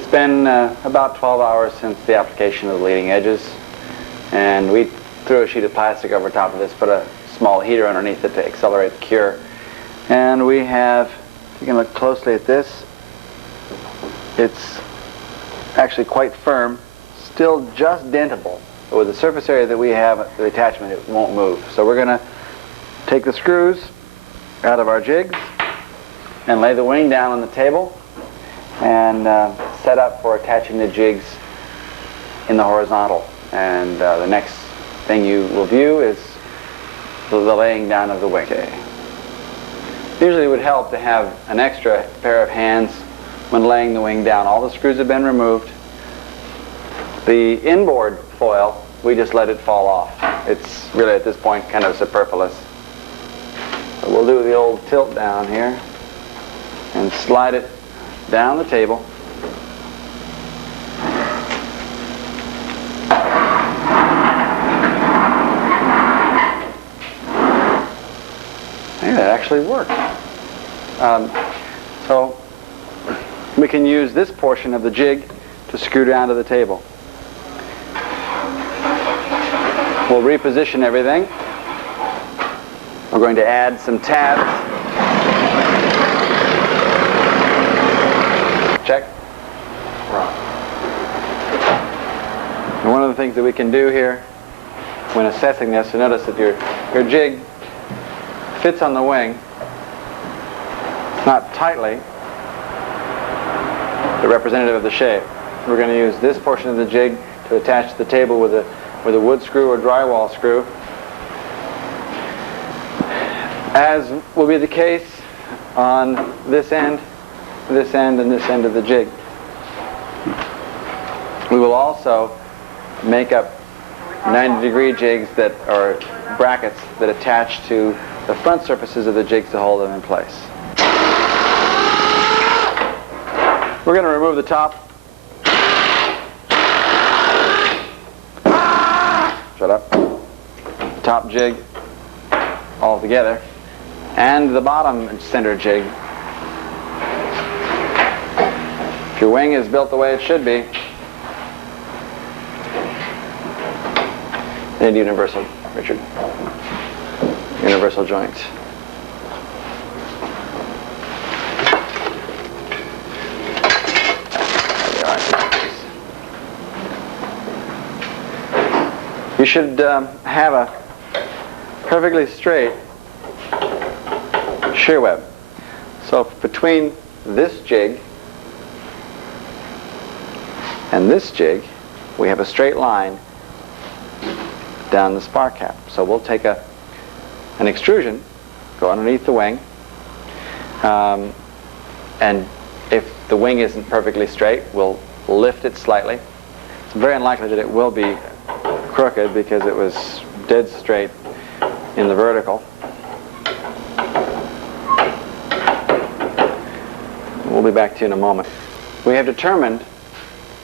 It's been about 12 hours since the application of the leading edges, and we threw a sheet of plastic over top of this, put a small heater underneath it to accelerate the cure. And we have, if you can look closely at this, it's actually quite firm, still just dentable. But with the surface area that we have, the attachment, it won't move. So we're going to take the screws out of our jigs and lay the wing down on the table and set up for attaching the jigs in the horizontal. And the next thing you will view is the laying down of the wing. Okay. Usually it would help to have an extra pair of hands when laying the wing down. All the screws have been removed. The inboard foil, we just let it fall off. It's really at this point kind of superfluous. So we'll do the old tilt down here and slide it down the table. Hey, that actually worked. So we can use this portion of the jig to screw down to the table. We'll reposition everything. We're going to add some tabs. Check. And one of the things that we can do here when assessing this, you notice that your jig fits on the wing, not tightly, but representative of the shape. We're going to use this portion of the jig to attach to the table with a wood screw or drywall screw. As will be the case on this end, and this end of the jig. We will also make up 90-degree jigs that are brackets that attach to the front surfaces of the jigs to hold them in place. We're going to remove the top. Shut up. The top jig all together, and the bottom center jig. If your wing is built the way it should be, you need universal, Richard. Universal joint. You should have a perfectly straight shear web. So between this jig and this jig, we have a straight line down the spar cap. So we'll take an extrusion, go underneath the wing, and if the wing isn't perfectly straight, we'll lift it slightly. It's very unlikely that it will be crooked because it was dead straight in the vertical. We'll be back to you in a moment. We have determined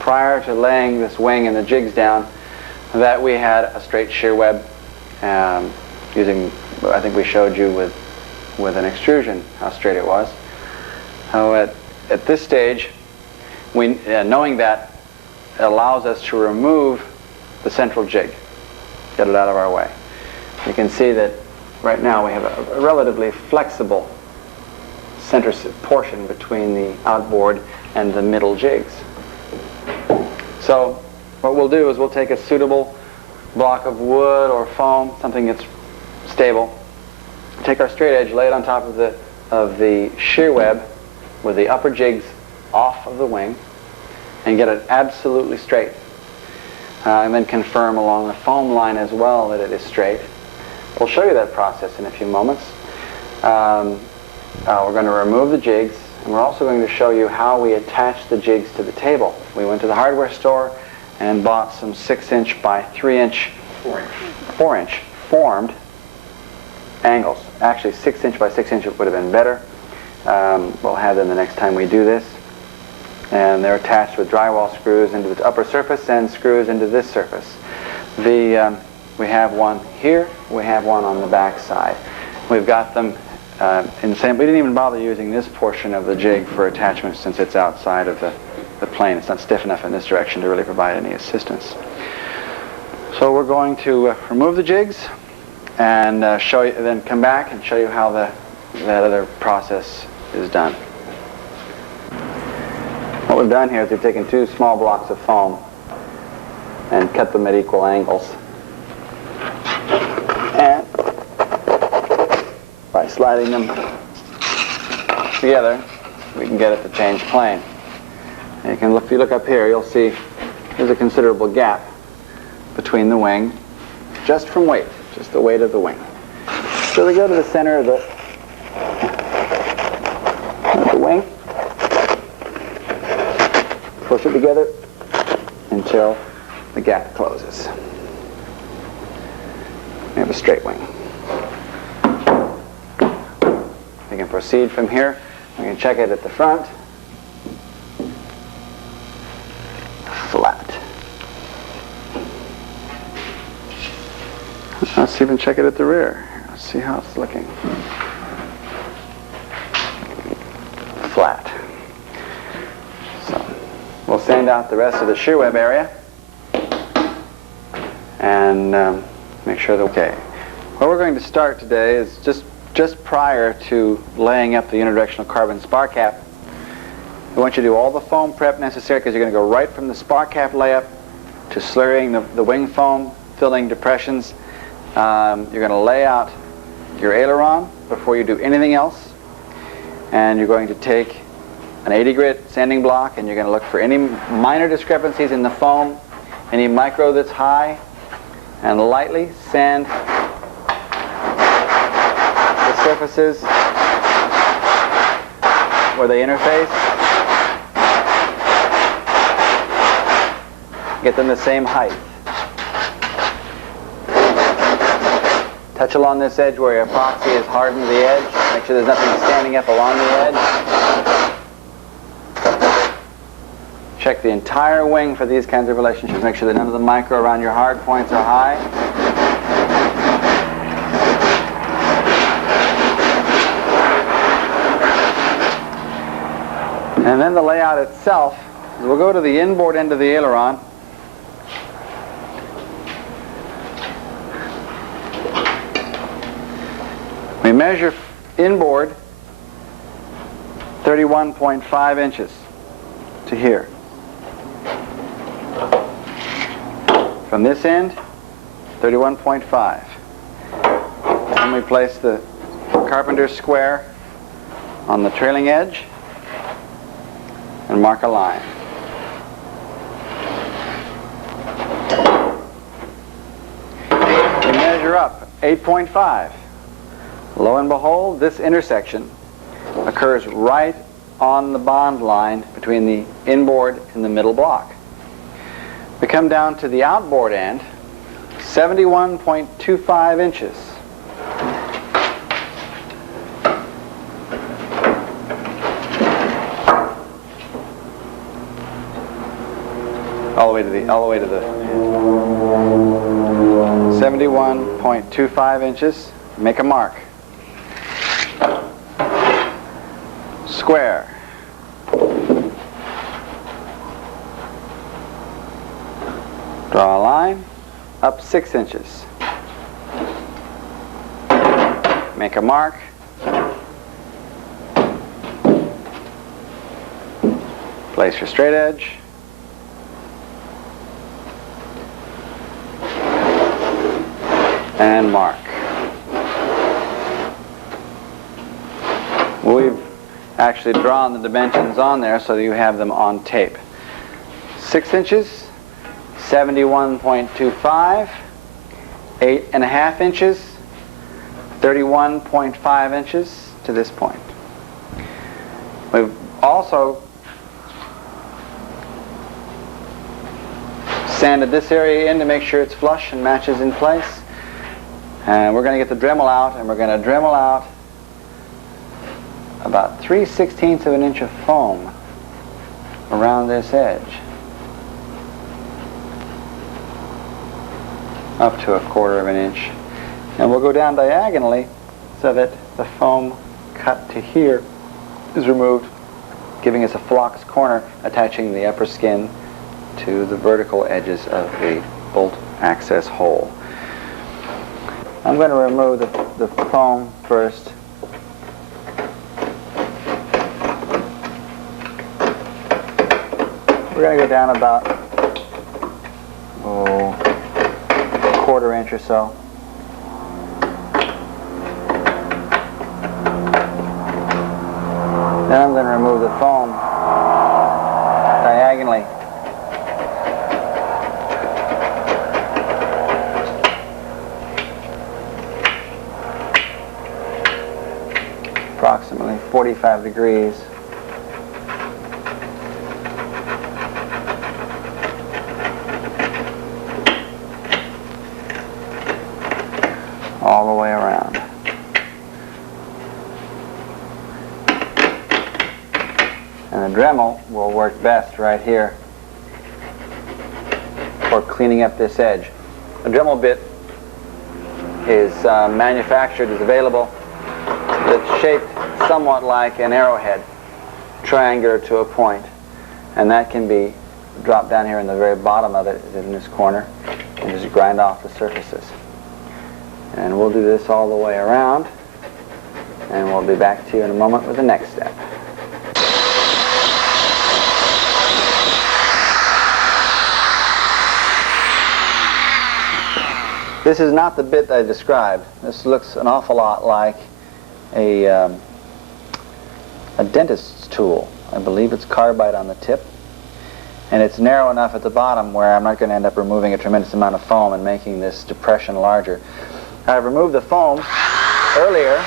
prior to laying this wing and the jigs down that we had a straight shear web using, I think we showed you with an extrusion how straight it was. So at this stage, knowing that, it allows us to remove the central jig, get it out of our way. You can see that right now we have a relatively flexible center portion between the outboard and the middle jigs. So what we'll do is we'll take a suitable block of wood or foam, something that's stable, take our straight edge, lay it on top of the shear web with the upper jigs off of the wing, and get it absolutely straight. And then confirm along the foam line as well that it is straight. We'll show you that process in a few moments. We're going to remove the jigs, and we're also going to show you how we attach the jigs to the table. We went to the hardware store and bought some 6-inch by 3-inch, 4-inch formed angles. Actually, 6-inch by 6-inch would have been better. We'll have them the next time we do this. And they're attached with drywall screws into the upper surface and screws into this surface. We have one here, we have one on the back side. We've got them in the same, we didn't even bother using this portion of the jig for attachment since it's outside of the plane. It's not stiff enough in this direction to really provide any assistance. So we're going to remove the jigs and show you, then come back and show you how that other process is done. What we've done here is we've taken 2 small blocks of foam and cut them at equal angles. And by sliding them together, we can get it to change plane. And you can look, if you look up here, you'll see there's a considerable gap between the wing, just from weight, just the weight of the wing. So we go to the center of the wing, push it together until the gap closes. We have a straight wing. We can proceed from here. We can check it at the front. Flat. Let's even check it at the rear. Let's see how it's looking. Flat. So we'll sand out the rest of the shear web area and make sure that okay. What we're going to start today is just prior to laying up the unidirectional carbon spar cap. I want you to do all the foam prep necessary because you're going to go right from the spar cap layup to slurrying the wing foam, filling depressions. You're going to lay out your aileron before you do anything else, and you're going to take an 80 grit sanding block and you're going to look for any minor discrepancies in the foam, any micro that's high, and lightly sand the surfaces where they interface. Get them the same height. Touch along this edge where your epoxy has hardened the edge. Make sure there's nothing standing up along the edge. Check the entire wing for these kinds of relationships. Make sure that none of the micro around your hard points are high. And then the layout itself, we'll go to the inboard end of the aileron. We measure inboard 31.5 inches to here. From this end, 31.5. Then we place the carpenter's square on the trailing edge and mark a line. We measure up 8.5. Lo and behold, this intersection occurs right on the bond line between the inboard and the middle block. We come down to the outboard end, 71.25 inches. All the way to the 71.25 inches. Make a mark. Square. Draw a line up 6 inches. Make a mark. Place your straight edge. And mark. We've actually drawn the dimensions on there so that you have them on tape. 6 inches, 71.25, 8.5 inches, 31.5 inches to this point. We've also sanded this area in to make sure it's flush and matches in place. And we're going to get the Dremel out, and we're going to Dremel out about 3/16 of an inch of foam around this edge, up to 1/4 of an inch. And we'll go down diagonally so that the foam cut to here is removed giving us a flux corner attaching the upper skin to the vertical edges of a bolt access hole. I'm going to remove the foam first. We're going to go down about a quarter inch or so. Then I'm going to remove the foam diagonally. Approximately 45 degrees. All the way around. And the Dremel will work best right here for cleaning up this edge. The Dremel bit is manufactured, is available. It's shaped somewhat like an arrowhead, triangular to a point, and that can be dropped down here in the very bottom of it, in this corner, and just grind off the surfaces. And we'll do this all the way around, and we'll be back to you in a moment with the next step. This is not the bit that I described. This looks an awful lot like a dentist's tool. I believe it's carbide on the tip, and it's narrow enough at the bottom where I'm not going to end up removing a tremendous amount of foam and making this depression larger. I've removed the foam earlier.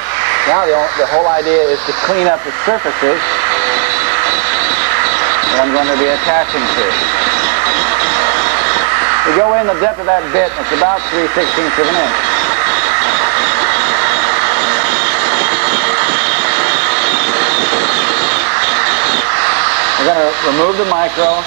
Now the whole idea is to clean up the surfaces that I'm going to be attaching to. We go in the depth of that bit, and it's about 3/16 of an inch. We're going to remove the micro.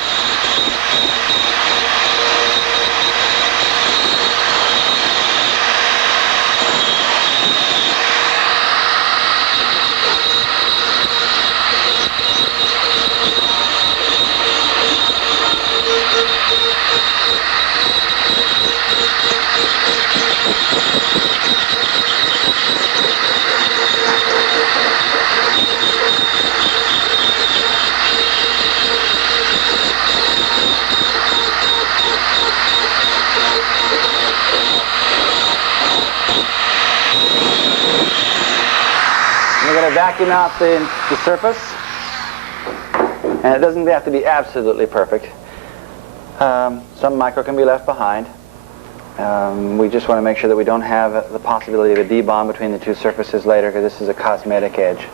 We're going to vacuum out the surface, and it doesn't have to be absolutely perfect. Some micro can be left behind. We just want to make sure that we don't have the possibility of a D-bond between the two surfaces later, because this is a cosmetic edge.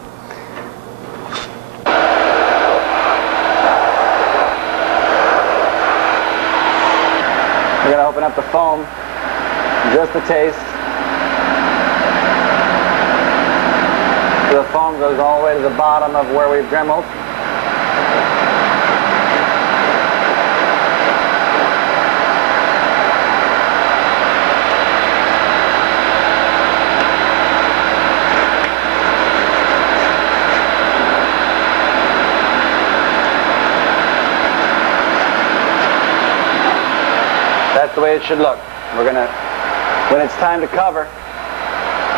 We're going to open up the foam just a taste. The foam goes all the way to the bottom of where we've dremeled. That's the way it should look. We're going to, when it's time to cover,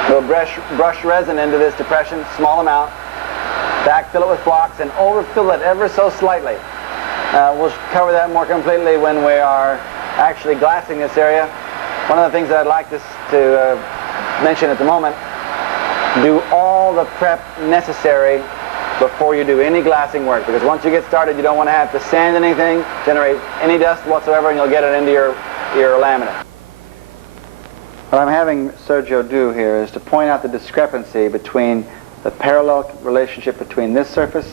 we'll brush resin into this depression, small amount, backfill it with flocks, and overfill it ever so slightly. We'll cover that more completely when we are actually glassing this area. One of the things that I'd like to mention at the moment, do all the prep necessary before you do any glassing work, because once you get started, you don't want to have to sand anything, generate any dust whatsoever, and you'll get it into your laminate. What I'm having Sergio do here is to point out the discrepancy between the parallel relationship between this surface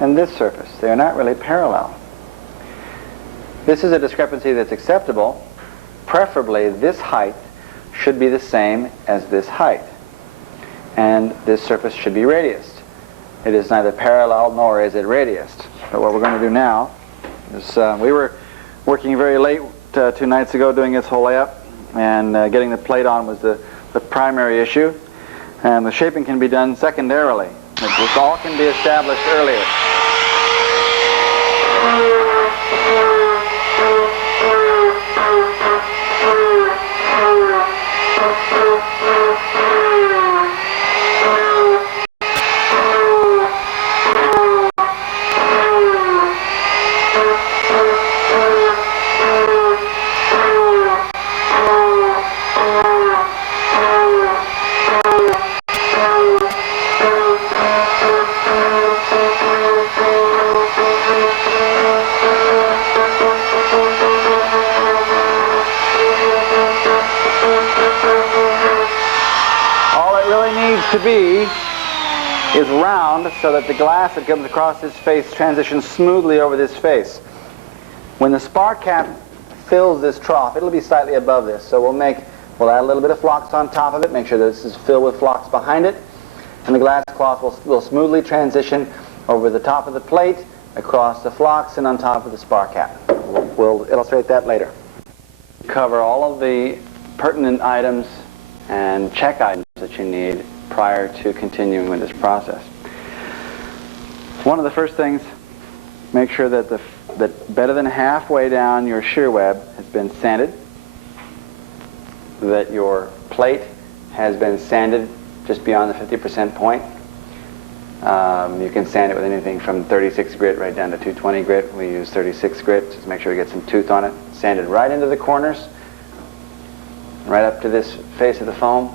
and this surface. They are not really parallel. This is a discrepancy that's acceptable. Preferably, this height should be the same as this height, and this surface should be radiused. It is neither parallel nor is it radiused. But what we're going to do now is, we were working very late 2 nights ago doing this whole layup, and getting the plate on was the primary issue, and the shaping can be done secondarily. This all can be established earlier. To be is round so that the glass that comes across this face transitions smoothly over this face. When the spark cap fills this trough, it'll be slightly above this, so we'll add a little bit of flocks on top of it, make sure that this is filled with flocks behind it, and the glass cloth will smoothly transition over the top of the plate, across the flocks, and on top of the spark cap. We'll illustrate that later. Cover all of the pertinent items and check items that you need prior to continuing with this process. One of the first things, make sure that that better than halfway down your shear web has been sanded, that your plate has been sanded just beyond the 50% point. You can sand it with anything from 36 grit right down to 220 grit. We use 36 grit, just make sure you get some tooth on it. Sand it right into the corners, right up to this face of the foam.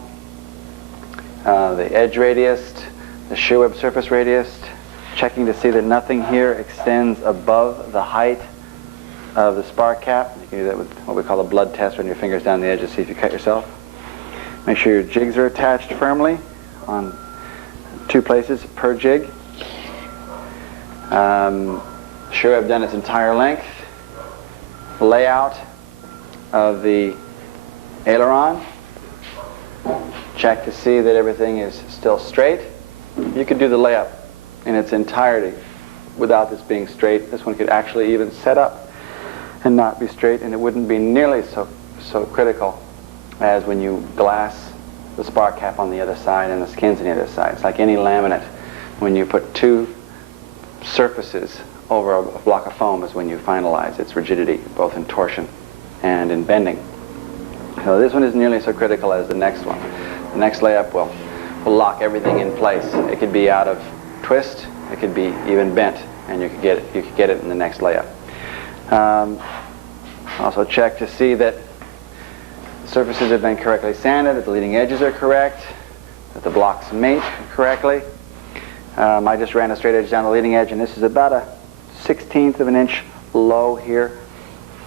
The edge radius, the shear web surface radius, checking to see that nothing here extends above the height of the spark cap. You can do that with what we call a blood test, run your fingers down the edge to see if you cut yourself. Make sure your jigs are attached firmly on 2 places per jig. Shear web done its entire length. Layout of the aileron. Check to see that everything is still straight. You could do the layup in its entirety without this being straight. This one could actually even set up and not be straight, and it wouldn't be nearly so critical as when you glass the spark cap on the other side and the skins on the other side. It's like any laminate. When you put 2 surfaces over a block of foam is when you finalize its rigidity, both in torsion and in bending. So this one isn't nearly so critical as the next one. The next layup will lock everything in place. It could be out of twist, it could be even bent, and you could get it in the next layup. Also check to see that the surfaces have been correctly sanded, that the leading edges are correct, that the blocks mate correctly. I just ran a straight edge down the leading edge, and this is about a 1/16 of an inch low here,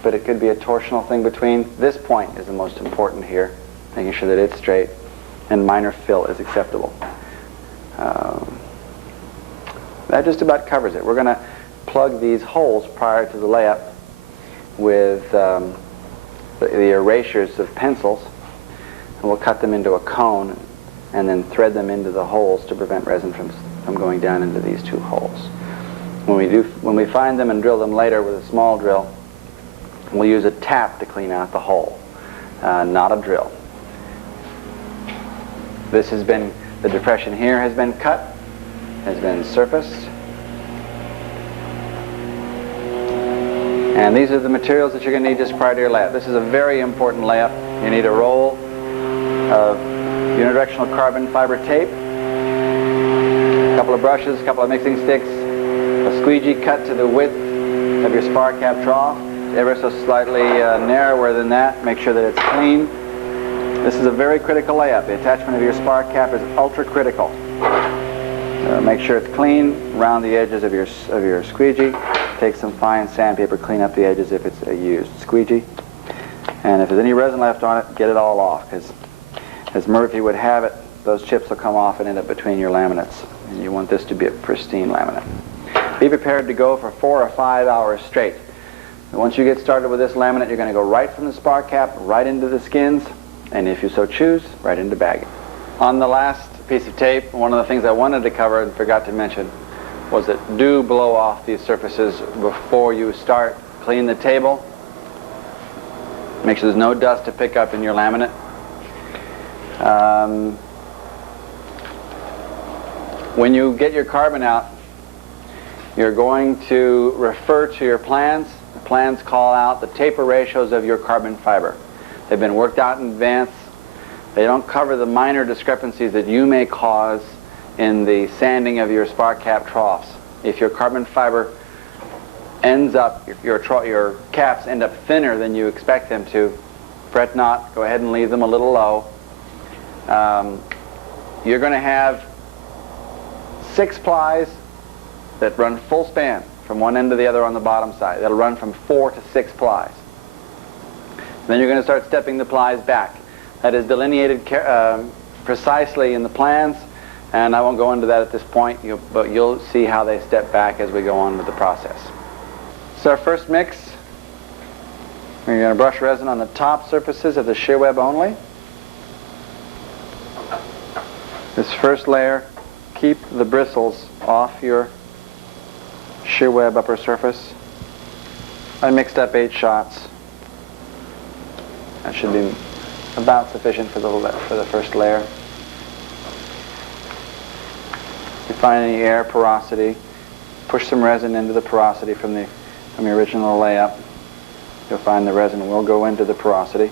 but it could be a torsional thing between. This point is the most important here, making sure that it's straight, and minor fill is acceptable. That just about covers it. We're going to plug these holes prior to the layup with the erasures of pencils, and we'll cut them into a cone and then thread them into the holes to prevent resin from going down into these 2 holes. When we find them and drill them later with a small drill, we'll use a tap to clean out the hole, not a drill. The depression here has been cut, has been surfaced. And these are the materials that you're going to need just prior to your layup. This is a very important layup. You need a roll of unidirectional carbon fiber tape, a couple of brushes, a couple of mixing sticks, a squeegee cut to the width of your spark cap trough, ever so slightly narrower than that. Make sure that it's clean. This is a very critical layup. The attachment of your spark cap is ultra critical. Make sure it's clean around the edges of your squeegee. Take some fine sandpaper, clean up the edges if it's a used squeegee. And if there's any resin left on it, get it all off, because as Murphy would have it, those chips will come off and end up between your laminates. And you want this to be a pristine laminate. Be prepared to go for 4 or 5 hours straight. And once you get started with this laminate, you're going to go right from the spark cap, right into the skins, and if you so choose, right into bagging. On the last piece of tape, one of the things I wanted to cover and forgot to mention was that do blow off these surfaces before you start. Clean the table. Make sure there's no dust to pick up in your laminate. When you get your carbon out, you're going to refer to your plans. The plans call out the taper ratios of your carbon fiber. They've been worked out in advance. They don't cover the minor discrepancies that you may cause in the sanding of your spark cap troughs. If your carbon fiber ends up, your caps end up thinner than you expect them to, fret not, go ahead and leave them a little low. You're going to have 6 plies that run full span from one end to the other on the bottom side. That'll run from 4 to 6 plies. Then you're going to start stepping the plies back. That is delineated precisely in the plans, and I won't go into that at this point, but you'll see how they step back as we go on with the process. So our first mix, we're going to brush resin on the top surfaces of the shear web only. This first layer, keep the bristles off your shear web upper surface. I mixed up 8 shots. That should be about sufficient for the first layer. If you find any air porosity, push some resin into the porosity from the original layup. You'll find the resin will go into the porosity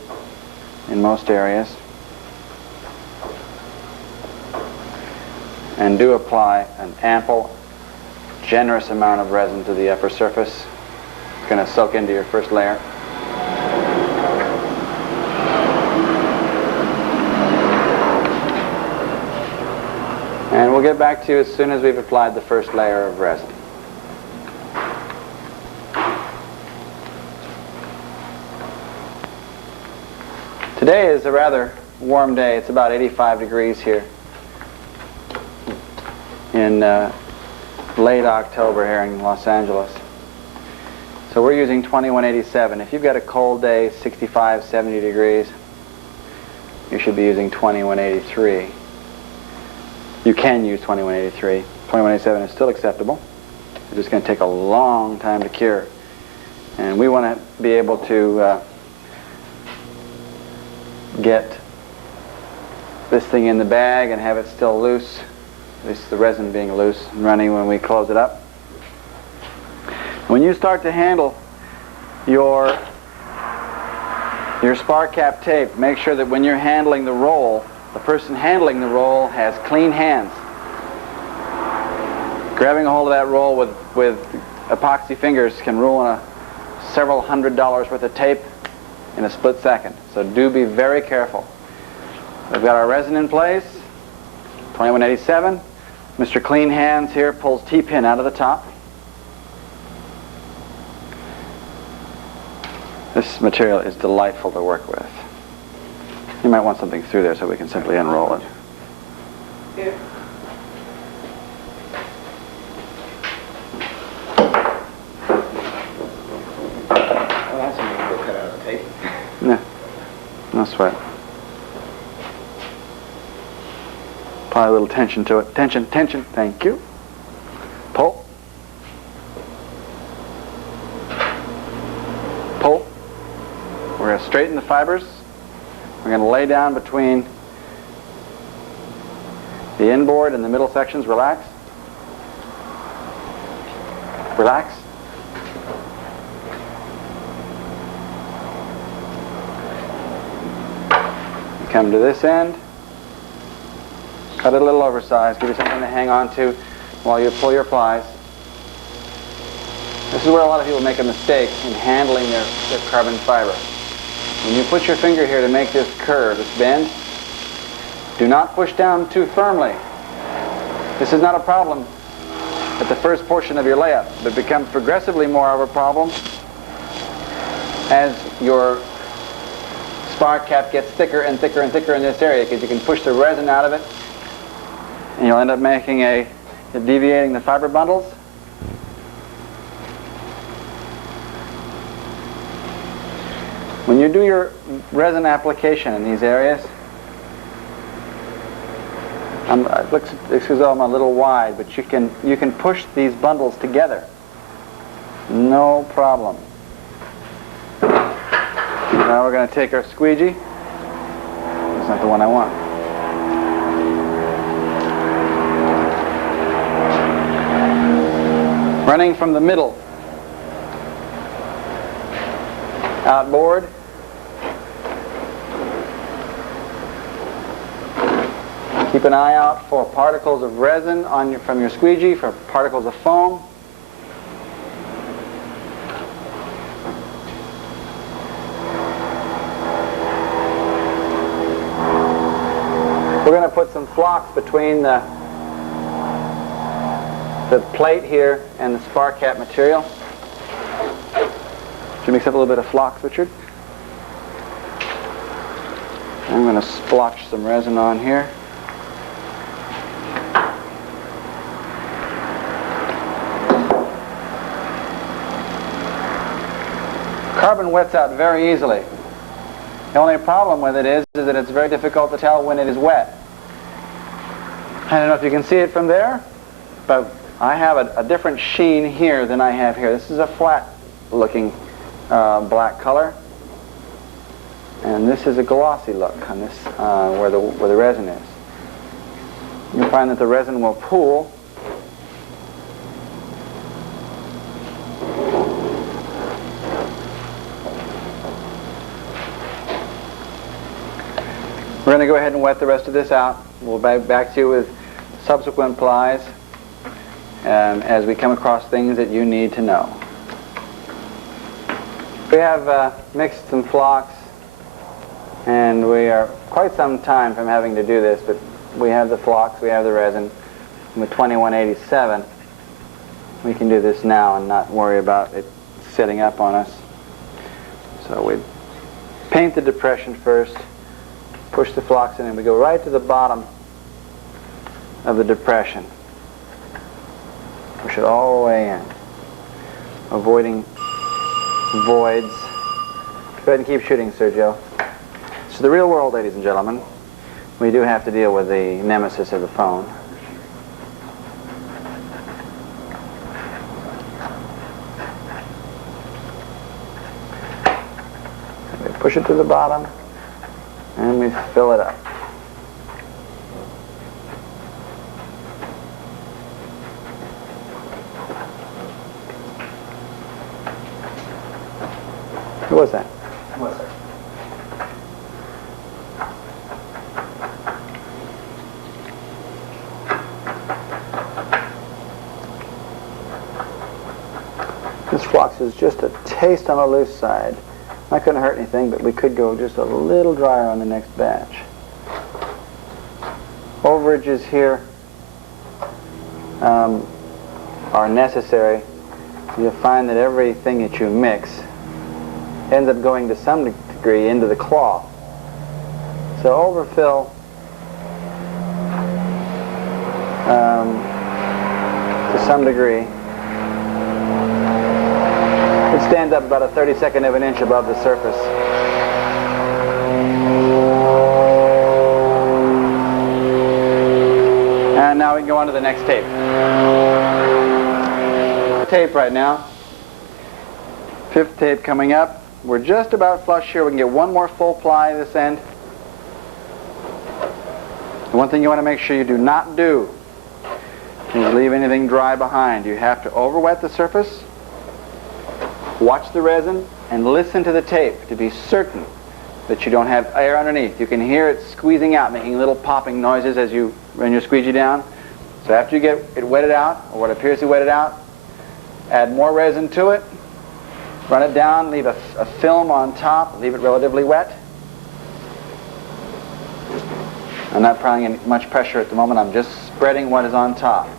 in most areas. And do apply an ample, generous amount of resin to the upper surface. It's going to soak into your first layer. And we'll get back to you as soon as we've applied the first layer of resin. Today is a rather warm day. It's about 85 degrees here in late October here in Los Angeles. So we're using 2187. If you've got a cold day, 65, 70 degrees, you should be using 2183. You can use 2183. 2187 is still acceptable. It's just going to take a long time to cure. And we want to be able to get this thing in the bag and have it still loose, at least the resin being loose and running when we close it up. When you start to handle your spark cap tape, make sure that when you're handling the roll, the person handling the roll has clean hands. Grabbing a hold of that roll with epoxy fingers can ruin several $100s worth of tape in a split second. So do be very careful. We've got our resin in place, 2187. Mr. Clean Hands here pulls T-pin out of the top. This material is delightful to work with. You might want something through there so we can simply unroll it. Yeah. Oh, that's something to cut out of the tape. No, no sweat. Apply a little tension to it. Tension, tension, thank you. Pull. Pull. We're going to straighten the fibers. We're going to lay down between the inboard and the middle sections. Relax. Relax. You come to this end. Cut it a little oversized. Give you something to hang on to while you pull your plies. This is where a lot of people make a mistake in handling their carbon fiber. When you put your finger here to make this curve, this bend, do not push down too firmly. This is not a problem at the first portion of your layup, but it becomes progressively more of a problem as your spark cap gets thicker and thicker and thicker in this area, because you can push the resin out of it and you'll end up making deviating the fiber bundles. When you do your resin application in these areas, excuse me, I'm a little wide, but you can push these bundles together. No problem. Now we're going to take our squeegee. That's not the one I want. Running from the middle, outboard, Keep an eye out for particles of resin from your squeegee, for particles of foam. We're going to put some flocks between the plate here and the spar cap material. Should we mix up a little bit of flocks, Richard? I'm going to splotch some resin on here. Carbon wets out very easily. The only problem with it is that it's very difficult to tell when it is wet. I don't know if you can see it from there, but I have a different sheen here than I have here. This is a flat looking black color, and this is a glossy look on this where the resin is. You'll find that the resin will pool. We're going to go ahead and wet the rest of this out. We'll be back to you with subsequent plies as we come across things that you need to know. We have mixed some flocks, and we are quite some time from having to do this, but we have the flocks, we have the resin. With 2187, we can do this now and not worry about it setting up on us. So we paint the depression first, push the flocks in, and we go right to the bottom of the depression. Push it all the way in, avoiding voids. Go ahead and keep shooting, Sergio. So the real world, ladies and gentlemen, we do have to deal with the nemesis of the phone. We push it to the bottom, and we fill it up. Who was that? Who was it? This flux is just a taste on the loose side. Not going to hurt anything, but we could go just a little drier on the next batch. Overages here are necessary. You'll find that everything that you mix ends up going to some degree into the cloth. So overfill to some degree. It stands up about a 32nd of an inch above the surface. And now we can go on to the next tape. Tape right now. Fifth tape coming up. We're just about flush here. We can get one more full ply this end. The one thing you want to make sure you do not do is leave anything dry behind. You have to overwet the surface, watch the resin, and listen to the tape to be certain that you don't have air underneath. You can hear it squeezing out, making little popping noises as you run your squeegee down. So after you get it wetted out, or what appears to wet it out, add more resin to it, run it down, leave a film on top, leave it relatively wet. I'm not applying much pressure at the moment, I'm just spreading what is on top.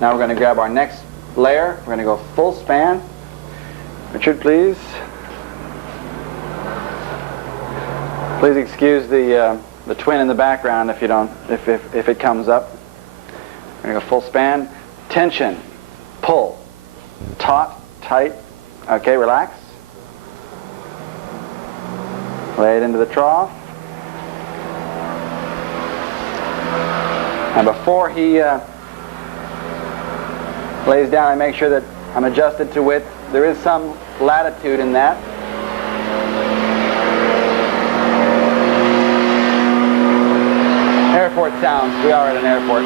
Now we're going to grab our next layer, we're going to go full span. Richard, please. Please excuse the twin in the background if you don't, if it comes up. We're going to go full span. Tension, pull, taut, tight. Okay, relax. Lay it into the trough. And before he lays down, I make sure that I'm adjusted to width. There is some latitude in that. Airport sounds. We are at an airport.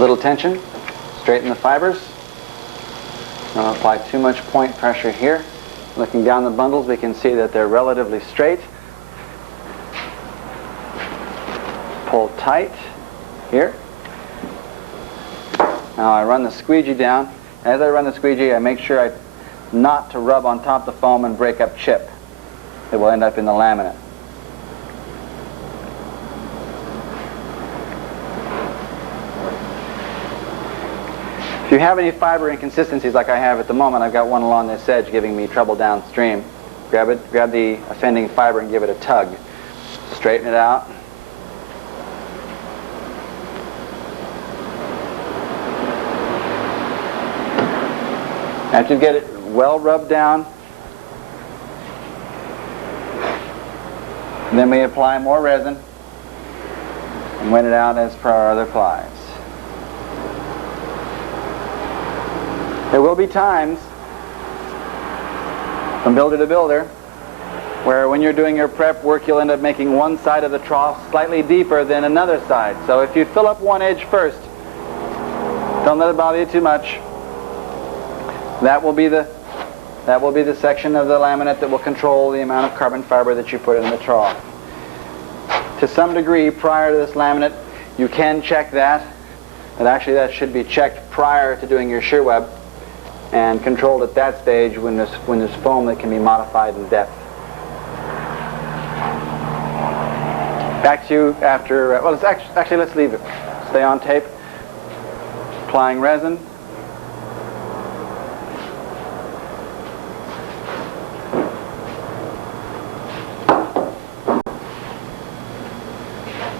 little tension, straighten the fibers. Don't apply too much point pressure here. Looking down the bundles, we can see that they're relatively straight. Pull tight here. Now I run the squeegee down. As I run the squeegee, I make sure not to rub on top of the foam and break up chip. It will end up in the laminate. If you have any fiber inconsistencies like I have at the moment, I've got one along this edge giving me trouble downstream. Grab the offending fiber and give it a tug. Straighten it out. After you get it well rubbed down, then we apply more resin and wet it out as per our other plies. There will be times, from builder to builder, where when you're doing your prep work, you'll end up making one side of the trough slightly deeper than another side. So if you fill up one edge first, don't let it bother you too much. That will be the section of the laminate that will control the amount of carbon fiber that you put in the trough. To some degree, prior to this laminate, you can check that. But actually, that should be checked prior to doing your shear web, and controlled at that stage when there's foam that can be modified in depth. Back to you after, well, actually let's leave it. Stay on tape. Applying resin.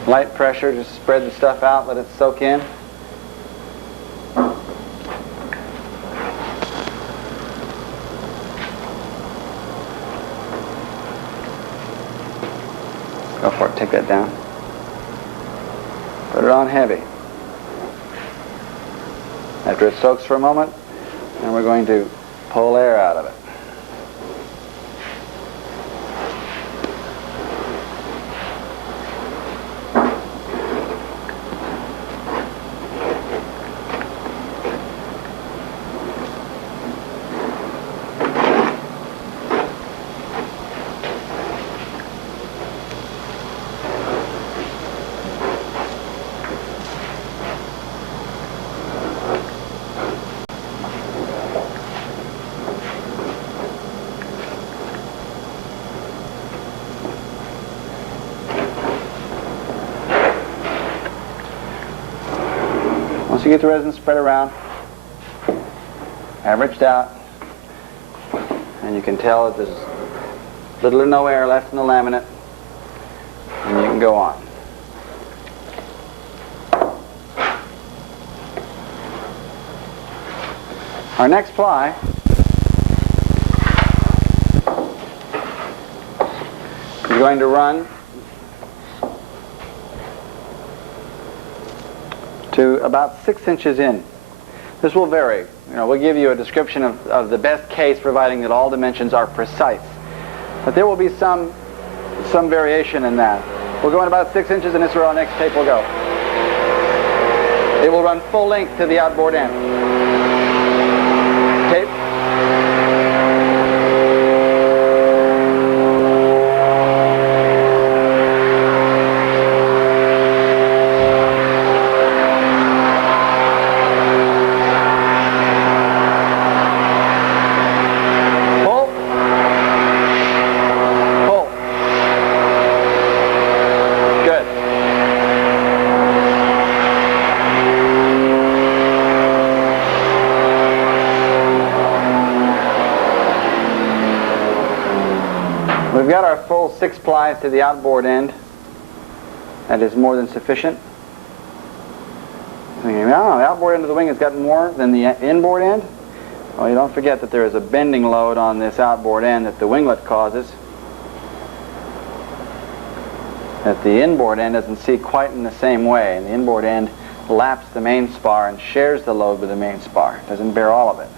Light pressure, just spread the stuff out, let it soak in. Go for it, take that down. Put it on heavy. After it soaks for a moment, then we're going to pull air out of it. Once you get the resin spread around, averaged out, and you can tell that there's little or no air left in the laminate, and you can go on. Our next ply is going to run to about 6 inches in. This will vary. We'll give you a description of the best case, providing that all dimensions are precise. But there will be some variation in that. We'll go in about 6 inches, and this is where our next tape will go. It will run full length to the outboard end. Tape. We've got our full 6 plies to the outboard end. That is more than sufficient. Thinking, oh, the outboard end of the wing has got more than the inboard end. Well, you don't forget that there is a bending load on this outboard end that the winglet causes, that the inboard end doesn't see quite in the same way. And the inboard end laps the main spar and shares the load with the main spar. It doesn't bear all of it.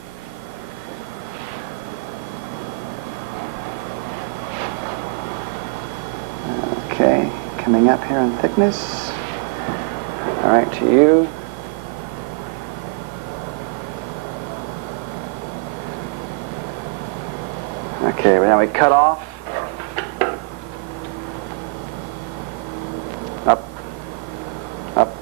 Okay, coming up here in thickness. All right, to you. Okay, now we cut off. Up. Up.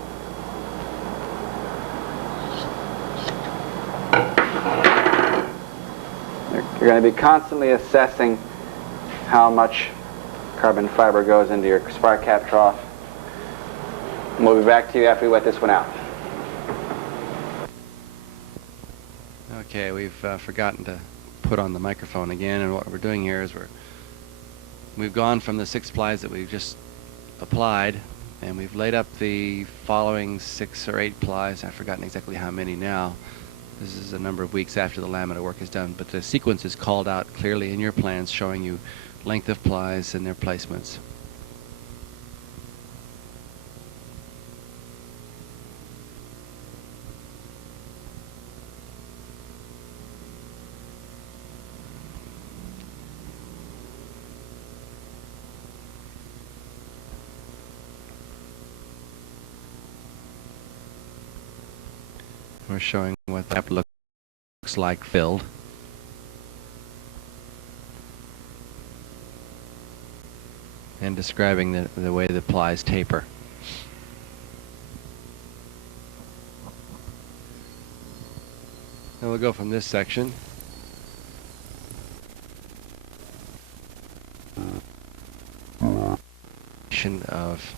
You're going to be constantly assessing how much carbon fiber goes into your spark cap trough. And we'll be back to you after we wet this one out. Okay, we've forgotten to put on the microphone again, and what we're doing here is we've gone from the 6 plies that we've just applied, and we've laid up the following 6 or 8 plies. I've forgotten exactly how many now. This is a number of weeks after the laminate work is done, but the sequence is called out clearly in your plans, showing you length of plies and their placements. We're showing what that looks like filled. And describing the way the plies taper. Now we'll go from this section. Of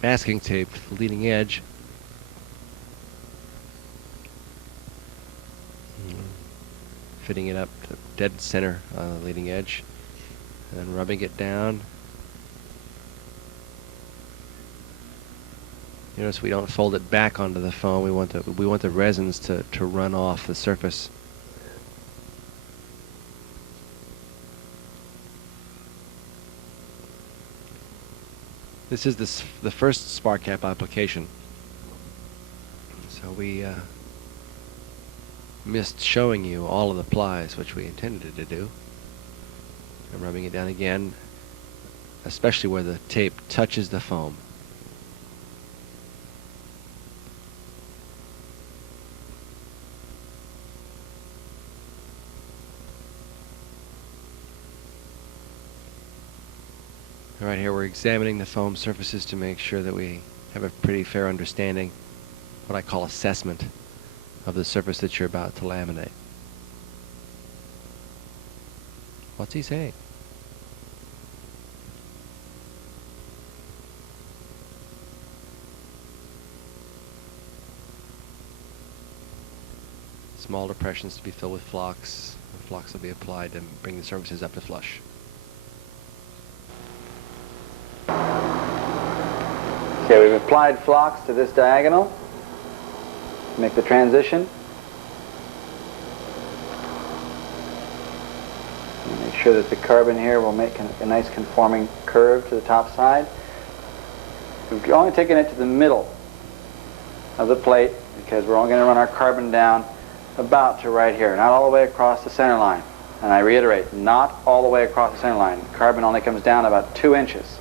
masking tape for the leading edge. Fitting it up to dead center on the leading edge, and then rubbing it down. You notice we don't fold it back onto the foam. We want the resins to run off the surface. This is the first spark cap application, so we missed showing you all of the plies, which we intended to do. I'm rubbing it down again, especially where the tape touches the foam. All right, here we're examining the foam surfaces to make sure that we have a pretty fair understanding, what I call assessment, of the surface that you're about to laminate. What's he saying? Small depressions to be filled with flocks. The flocks will be applied to bring the surfaces up to flush. Okay, we've applied flocks to this diagonal. Make the transition. Make sure that the carbon here will make a nice conforming curve to the top side. We've only taken it to the middle of the plate because we're only going to run our carbon down about to right here, not all the way across the center line. And I reiterate, not all the way across the center line. The carbon only comes down about 2 inches.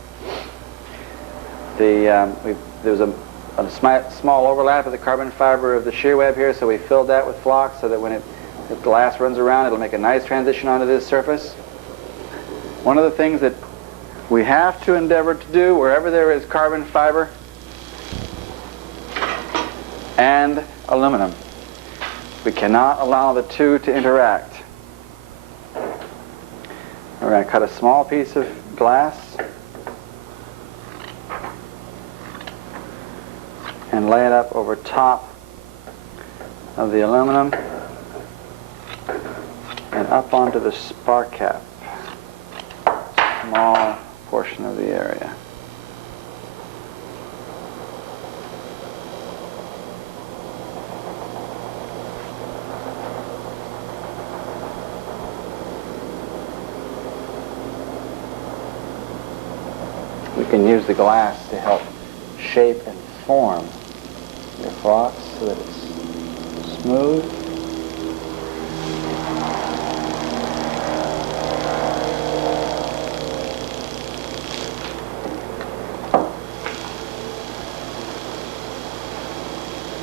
There was a small overlap of the carbon fiber of the shear web here, so we filled that with flocks so that when the glass runs around, it'll make a nice transition onto this surface. One of the things that we have to endeavor to do wherever there is carbon fiber and aluminum, we cannot allow the two to interact. We're going to cut a small piece of glass and lay it up over top of the aluminum and up onto the spark cap. Small portion of the area. We can use the glass to help shape and form your flocks so that it's smooth.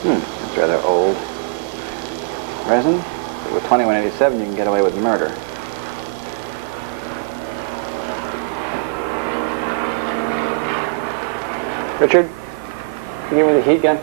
That's rather old resin. With 2187 you can get away with murder. Richard, can you give me the heat gun?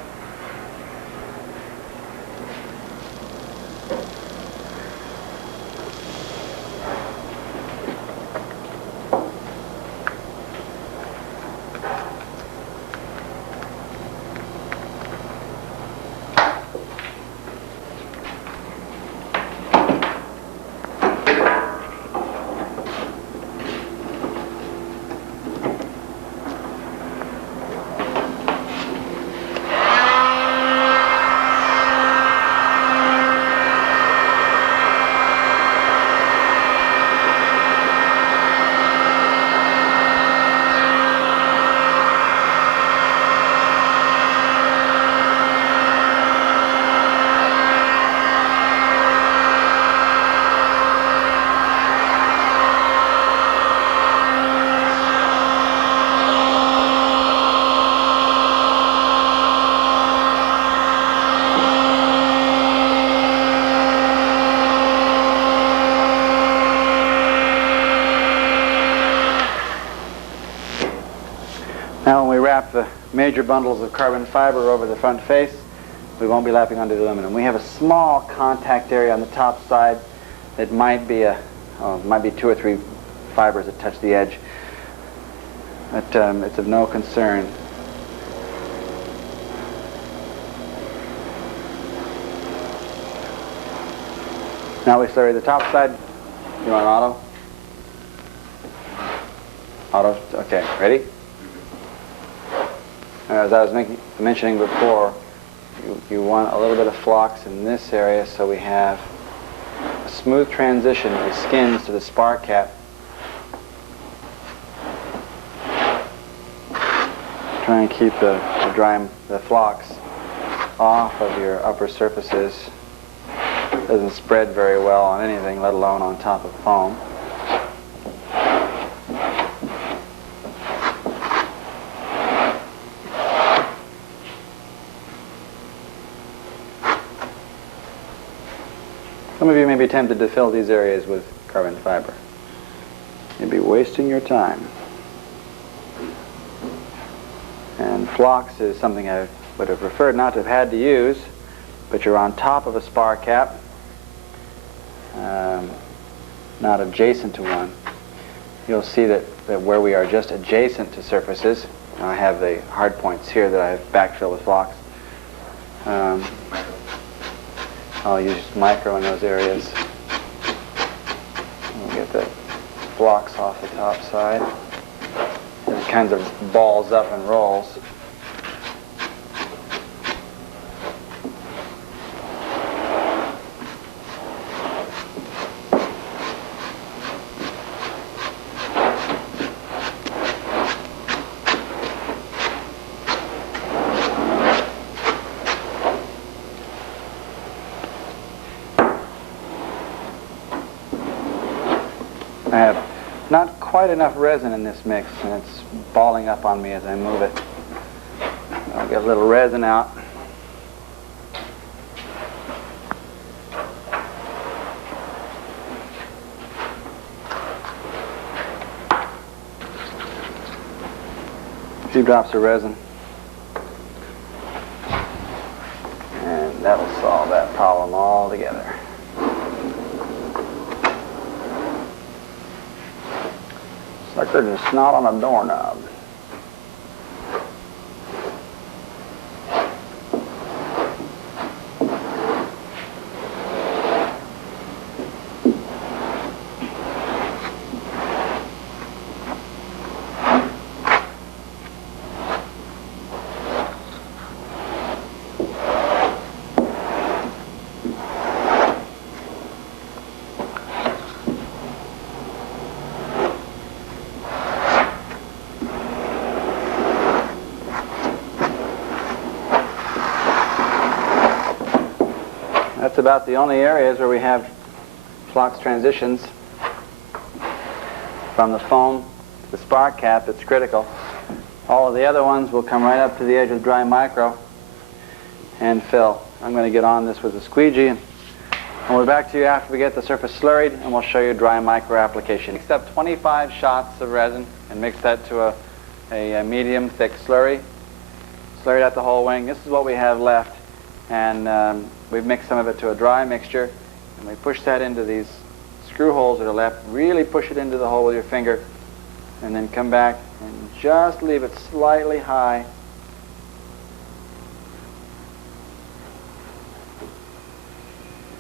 Now when we wrap the major bundles of carbon fiber over the front face, we won't be lapping onto the aluminum. We have a small contact area on the top side that might be might be 2 or 3 fibers that touch the edge. But it's of no concern. Now we slurry the top side. You want auto? Auto, okay, ready? As I was mentioning before, you want a little bit of flux in this area so we have a smooth transition of the skins to the spar cap. Try and keep the flux off of your upper surfaces. It doesn't spread very well on anything, let alone on top of foam. Some of you may be tempted to fill these areas with carbon fiber. You'd be wasting your time. And flux is something I would have preferred not to have had to use, but you're on top of a spar cap, not adjacent to one. You'll see that where we are just adjacent to surfaces, I have the hard points here that I have backfilled with flux. I'll use micro in those areas. We'll get the flux off the top side. It kinds of balls up and rolls. I have not quite enough resin in this mix, and it's balling up on me as I move it. I'll get a little resin out. A few drops of resin. And that'll solve that problem altogether. Like there's a snot on a doorknob. That's about the only areas where we have flux transitions from the foam to the spar cap that's critical. All of the other ones will come right up to the edge of dry micro and fill. I'm going to get on this with a squeegee, and we'll be back to you after we get the surface slurried, and we'll show you dry micro application. Mix up 25 shots of resin and mix that to a medium thick slurry. slurried out the whole wing. This is what we have left, and we've mixed some of it to a dry mixture, and we push that into these screw holes that are left. Really push it into the hole with your finger, and then come back and just leave it slightly high.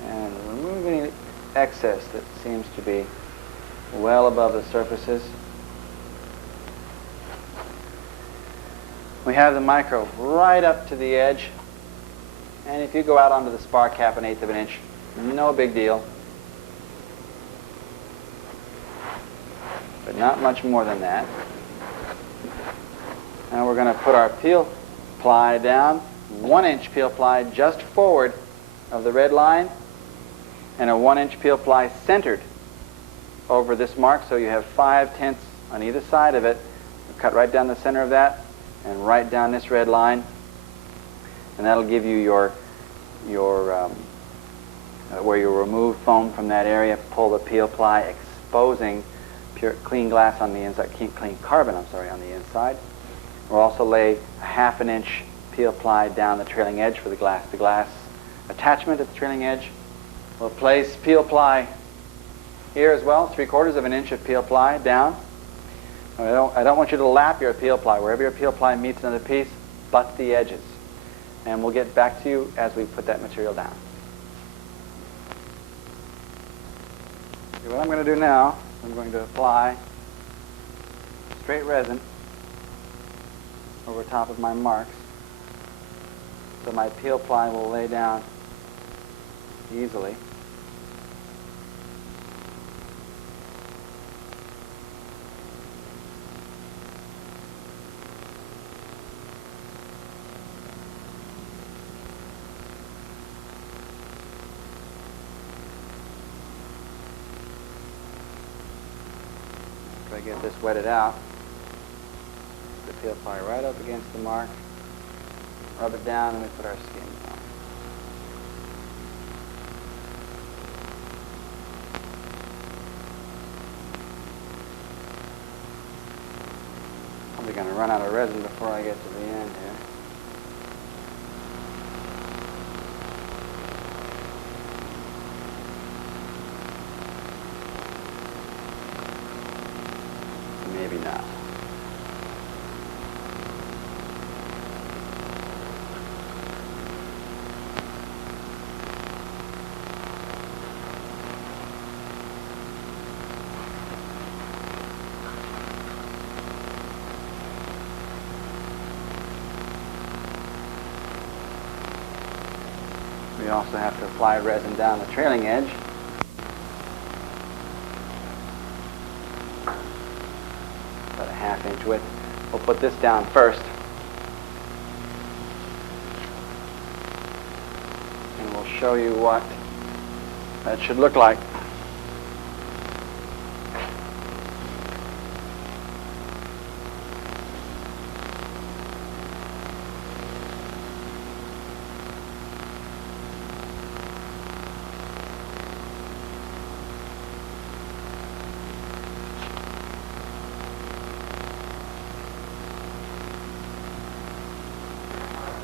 And remove any excess that seems to be well above the surfaces. We have the micro right up to the edge, and if you go out onto the spar cap 1/8 of an inch, no big deal. But not much more than that. Now we're going to put our peel ply down, 1-inch peel ply just forward of the red line, and a 1-inch peel ply centered over this mark, so you have 5/10 on either side of it. We'll cut right down the center of that and right down this red line, and that'll give you your where you remove foam from that area. Pull the peel ply, exposing pure clean glass on the inside, clean carbon, I'm sorry, on the inside. We'll also lay a 1/2 inch peel ply down the trailing edge for the glass-to-glass attachment at the trailing edge. We'll place peel ply here as well, 3/4 of an inch of peel ply down. I don't want you to lap your peel ply. Wherever your peel ply meets another piece, butt the edges. And we'll get back to you as we put that material down. Okay, what I'm going to do now, I'm going to apply straight resin over top of my marks, so my peel ply will lay down easily. After I get this wetted out, the peel ply right up against the mark, rub it down, and we put our skins on. Probably going to run out of resin before I get to the end here. Maybe not. We also have to apply resin down the trailing edge. About a 1/2 inch width. We'll put this down first. And we'll show you what that should look like.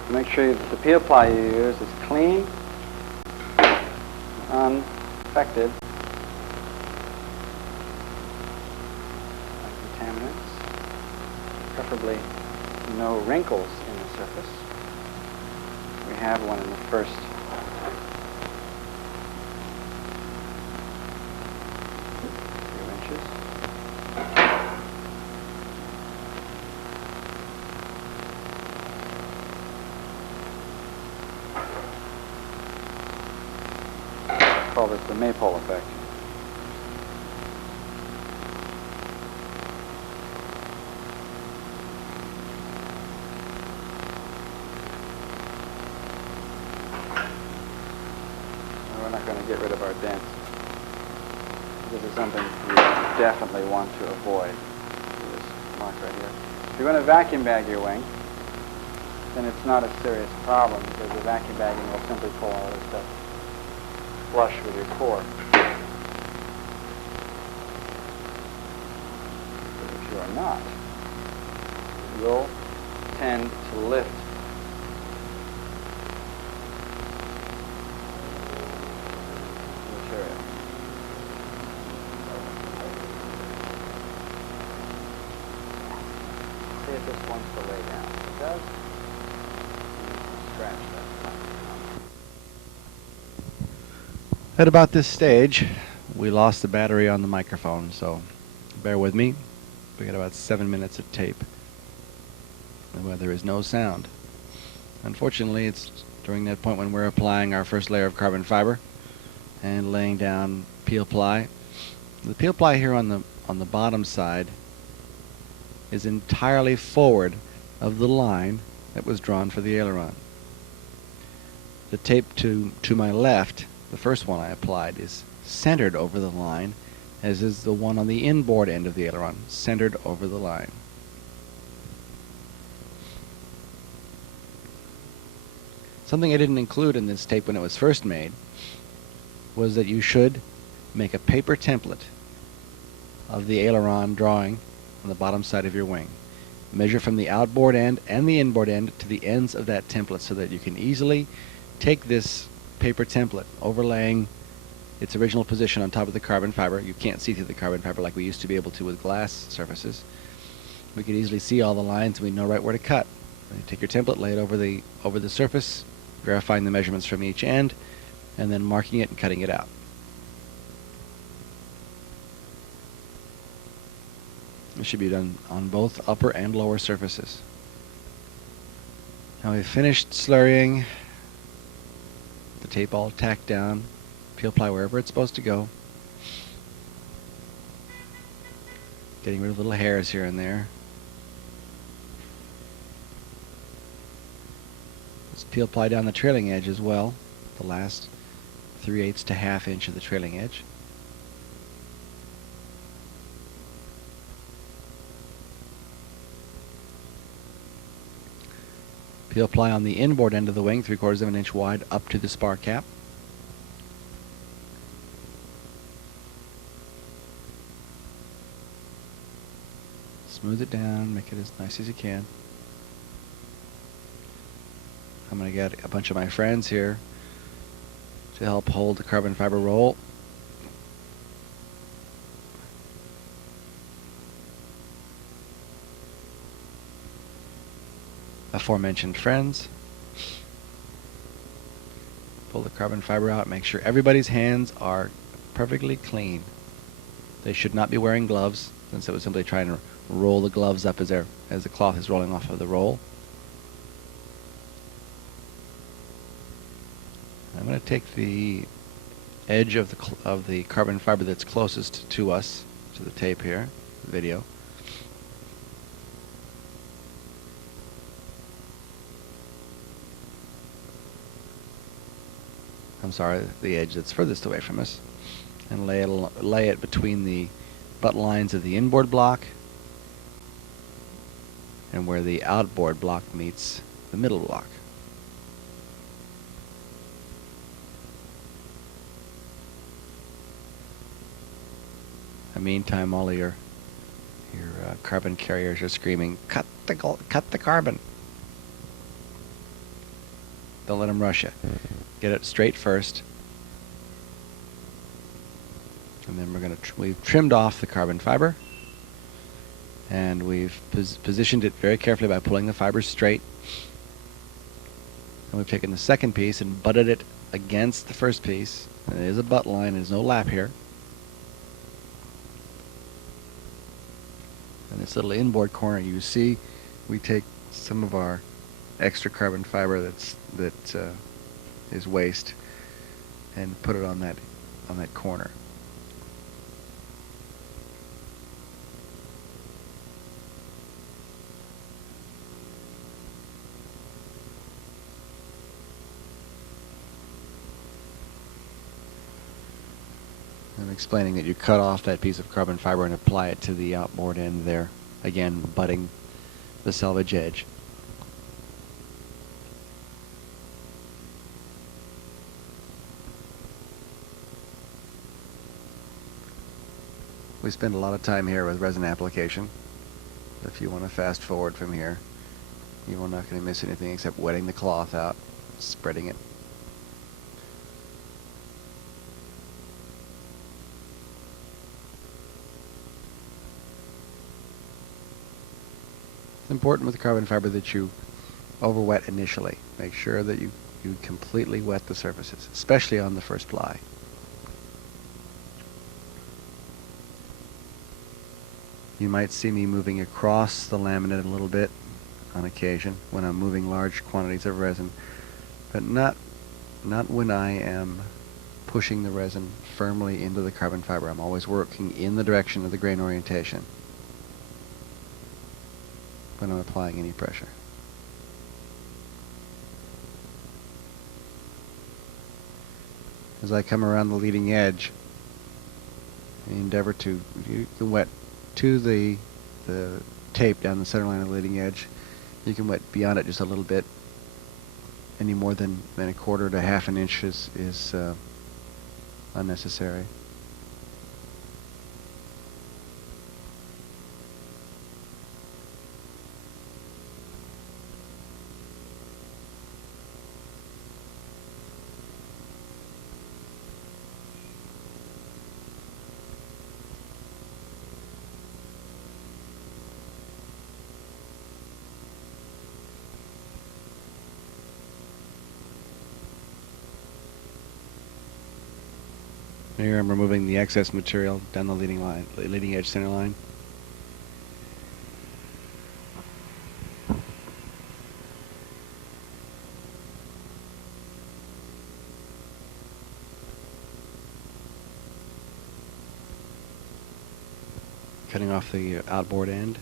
Make sure that the peel ply you use is clean, unaffected by contaminants, preferably no wrinkles in the surface. We have one in the first few inches. Call this the maypole effect. We're not going to get rid of our dents. This is something you definitely want to avoid. This mark right here. If you're going to vacuum bag your wing, then it's not a serious problem, because the vacuum bagging will simply pull all this stuff flush with your core. But if you are not, it will tend to lift this wants to lay down. It does. Scratch that. At about this stage, we lost the battery on the microphone, so bear with me. We got about 7 minutes of tape where there is no sound. Unfortunately, it's during that point when we're applying our first layer of carbon fiber and laying down peel ply. The peel ply here on the bottom side is entirely forward of the line that was drawn for the aileron. The tape to my left, the first one I applied, is centered over the line, as is the one on the inboard end of the aileron, centered over the line. Something I didn't include in this tape when it was first made was that you should make a paper template of the aileron drawing on the bottom side of your wing. Measure from the outboard end and the inboard end to the ends of that template so that you can easily take this paper template, overlaying its original position on top of the carbon fiber. You can't see through the carbon fiber like we used to be able to with glass surfaces. We could easily see all the lines and we know right where to cut. You take your template, lay it over the surface, verifying the measurements from each end, and then marking it and cutting it out. It should be done on both upper and lower surfaces. Now we've finished slurrying, the tape all tacked down, peel ply wherever it's supposed to go. Getting rid of little hairs here and there. Let's peel ply down the trailing edge as well, the last 3/8 to 1/2 inch of the trailing edge. Peel ply on the inboard end of the wing, 3/4 of an inch wide, up to the spar cap. Smooth it down, make it as nice as you can. I'm going to get a bunch of my friends here to help hold the carbon fiber roll. Aforementioned friends. Pull the carbon fiber out, make sure everybody's hands are perfectly clean. They should not be wearing gloves, since it was simply trying to roll the gloves up as the cloth is rolling off of the roll. I'm going to take the edge of the carbon fiber that's closest to us, to the tape here, the video. I'm sorry, the edge that's furthest away from us, and lay it between the butt lines of the inboard block and where the outboard block meets the middle block. In the meantime, all of your carbon carriers are screaming, cut the carbon. Don't let them rush you. Get it straight first. And then we've trimmed off the carbon fiber. And we've positioned it very carefully by pulling the fibers straight. And we've taken the second piece and butted it against the first piece. And it is a butt line, there's no lap here. And this little inboard corner you see, we take some of our extra carbon fiber that is waste and put it on that corner. I'm explaining that you cut off that piece of carbon fiber and apply it to the outboard end there, again butting the selvage edge. We spend a lot of time here with resin application. If you want to fast forward from here, you are not going to miss anything except wetting the cloth out, spreading it. It's important with carbon fiber that you over-wet initially. Make sure that you completely wet the surfaces, especially on the first ply. You might see me moving across the laminate a little bit on occasion when I'm moving large quantities of resin, but not when I am pushing the resin firmly into the carbon fiber. I'm always working in the direction of the grain orientation when I'm applying any pressure. As I come around the leading edge, I endeavor to wet to the tape down the center line of the leading edge. You can wet beyond it just a little bit. Any more than a quarter to half an inch is unnecessary. Here I'm removing the excess material down the leading edge center line. Cutting off the outboard end.